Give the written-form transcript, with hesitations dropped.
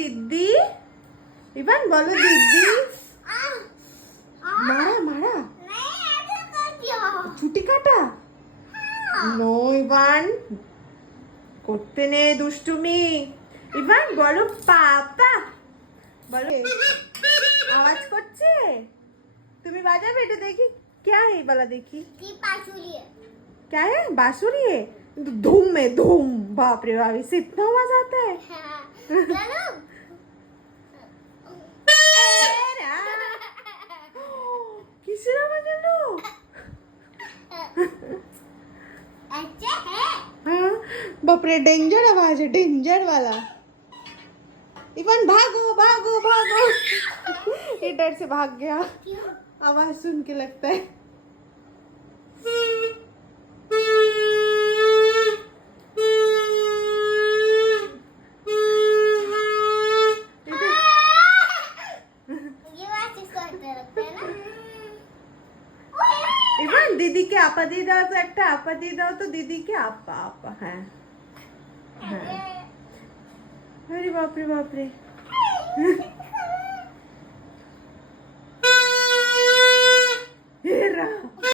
দিদি। ইভান বলো দিদি। মারা মারা ছুটি কাটা। নো ইভান, করতে নেই দুষ্টুমি। ইভান বলো পাপা। বলো। आवाज করছে। তুমি বাজাবে এটা দেখি। क्या है वाला देखी? बांसुरी है। क्या है? बांसुरी है। धूम में धूम। बाप रे बाप, इससे इतना आवाज आता है। चलो। किसर आवाज এলো? अच्छा है। हाँ, बाप रे डेंजर आवाज है, डेंजर वाला। इवन भागो भागो भागो। ये डर से भाग गया। आवाज सुन के लगता है। ये बात इसको अच्छा लगता है ना। इवन दीदी के आपा দিয়ে দাও তো একটা আপা দিয়ে দাও তো দিদিকে আপা আপা হ্যাঁ হ্যাঁ আরে বাপ রে